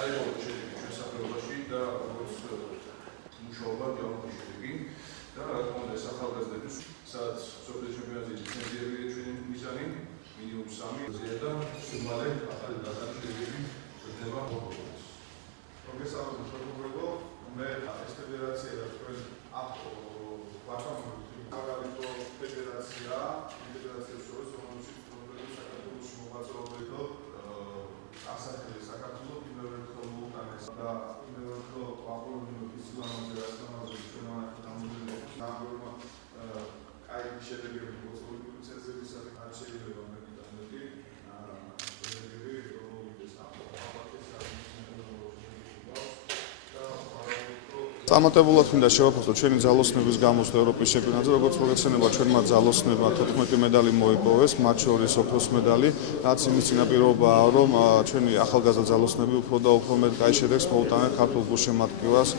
საერთოდ შედეგი ჩვენ საფრთხეობაში და როგორც მუშაობა ჯანმრთელობის შედეგი და რა თქმა უნდა ახალგაზრდების სადაც სოფლიო ჩემპიონატზე ლიცენზიებია ჩვენი მიზანი მინიმუმ 3 ზია და უმალე ახალი დატანის შედეგები ხდება მოხდეს. მოგესალმებით მშობლებო, მე ეს ფედერაცია და თქვენ აპო ვაკამბო ფედერაცია ფედერაციას შორის რომელშიც საქართველოს მოღვაწეობითო ასახელი საქართველოს პირველ ერთხელ მოუტანეს და პირველ ერთხელ აპოლონიუმის სილამაზე რასამაზე ჩვენთან დამოუკიდებლობა კაი შედეგები მოწოლილი ლიცენზიების არ შეიძლება მეტი შედეგები რომლის წარმატებულად მინდა შევაფასოთ ჩვენი ძალოსნების გამოსვლა ევროპის ჩემპიონატზე, როგორც მოგეხსენება ჩვენმა ძალოსნებმა 14 მედალი მოიპოვეს, მათ შორის ოქროს მედალი, რაც იმის წინაპირობაა, რომ ჩვენი ახალგაზრდა ძალოსნები უფრო და უფრო მეტ კაი შედეგს მოუტანენ ქართულ გულშემატკივარს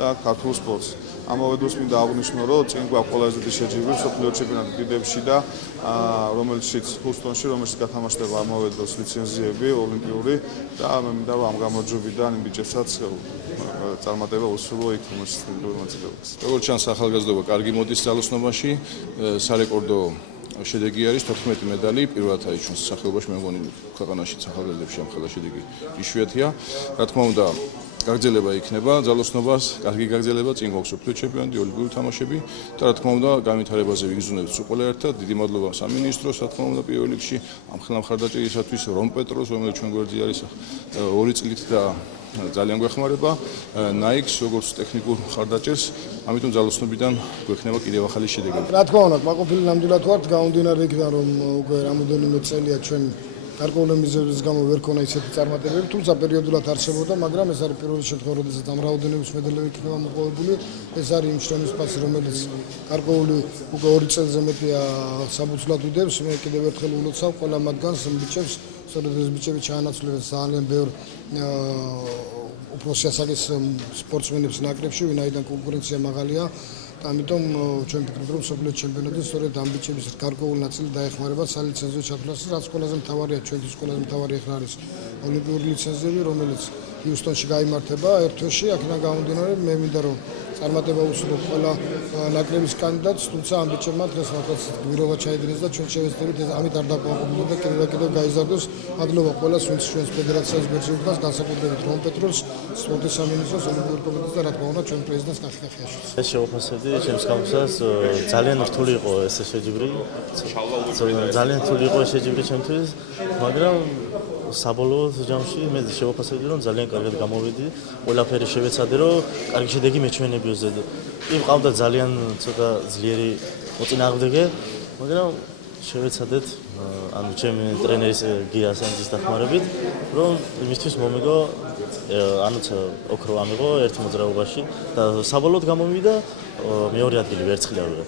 და ქართულ სპორტს. ამავე დროს მინდა აღვნიშნო, რომ წინ გვაქვს ყველაზე დიდი შეჯიბრი მსოფლიო ჩემპიონატი დიდებში და რომელშიც ჰუსტონში, რომელშიც გათამაშდება ამავე დროს ლიცენზიები ოლიმპიური და მე მინდა რომ ამ გამარჯვებიდან იმ ბიჭებსაც წარმატება უსურვო იქ მონაწილეობას. როგორც ჩანს ახალგაზრდობა კარგი მოდის ძალოსნობაში, სარეკორდო შედეგი არის 14 მედალი, პირველად არის ჩვენს სახეობაში, მე მგონი ქვეყანაში ახალგაზრდებში ამ ხელა შედეგი იშვიათია. რა თქმა უნდა, გაგრძელება იქნება ძალოსნობას, კარგი გაგრძელება, წინ გვაქვს სოფლიო ჩემპიონატი, ოლიმპიური თამაშები და რა თქმა უნდა, განვითარებაზე ვიგრძნობთ ყველა ერთად. დიდი მადლობა სამინისტროს, რა თქმა უნდა, პირველ რიგში ამ ხელა მხარდაჭერისათვის რომ პეტროს, რომელიც ჩვენ გვერდზე არის 2 წლით და ძალიან გვეხმარება, ნაიქს როგორც ტექნიკურ მხარდაჭერს, ამიტომ ძალოსნობიდან გვექნება კიდევ ახალი შედეგები. რა თქმა უნდა, კმაყოფილი ნამდვილად ვართ, გამომდინარე იქიდან, რომ უკვე რამოდენიმე წელია ჩვენ გარკვეული მიზეზების გამო ვერ ქონა ისეთი წარმატებები, თუმცა პერიოდულად არსებობდა, მაგრამ ეს არის პირველი შემთხვევა, როდესაც ამ რაოდენობის მედალები იქნება მოპოვებული. ეს არის იმ შრომის ფასი, რომელიც გარკვეული უკვე 2 წელზე მეტია საბუთლად უდევს. მე კიდევ ერთხელ ულოცავ ყველა მათგანს ბიჭებს, სწორედ ეს ბიჭები ჩაანაცვლეს ძალიან ბევრ უფრო შეასაკის სპორტსმენებს ნაკრებში, ვინაიდან კონკურენცია მაღალია. ამიტომ ჩვენ ვფიქრობთ, რომ სოფლიო ჩემპიონატი სწორედ ამ ბიჭების გარკვეული ნაწილი დაეხმარება სალიცენზიო ჩათვლას, რაც ყველაზე მთავარია, ჩვენთვის ყველაზე მთავარი ახლა არის ოლიმპიური ლიცენზიები, რომელიც ჰიუსტონში გაიმართება ერთ თვეში, აქედან გამომდინარე, მე მინდა რომ წარმატება უსურვოთ ყველა ნაკრების კანდიდატს, თუმცა ამ ბიჭებმა დღეს რაღაც გმირობა ჩაიდინეს და ჩვენ შევეცდებით ამით არ დაკვანყობილდეთ და კიდევ გაიზარდოს. მადლობა ყველას, ვინც ჩვენს ფედერაციას გვერდზე უდგას, განსაკუთრებით რომ პეტროს, სპორტის სამინისტროს, ოლიმპიურ კომიტეტს და რა თქმა უნდა ჩვენ პრეზიდენტს კახიაშვილს. ეს შევაფასებდი ჩემს გამოსვლას ძალიან რთული იყო ეს შეჯიბრი. ძალიან რთული იყო ეს შეჯიბრი ჩემთვის, მაგრამ საბოლოო ჯამში მე შევაფასებდი რომ ძალიან კარგად გამოვიდი. ყველაფერი შევეცადე რომ კარგი შედეგი მეჩვენებიოზე. იმ ყავდა ძალიან ცოტა ძლიერი მოწინააღმდეგე, მაგრამ შევეცადეთ ანუ ჩემი ტრენერის გიასანძის დახმარებით რომ იმისთვის მომიგო ანუ ოქრო ამიღო ერთ მოძრაობაში და საბოლოოდ გამომივიდა მეორე ადგილი ვერცხლი ავიღე.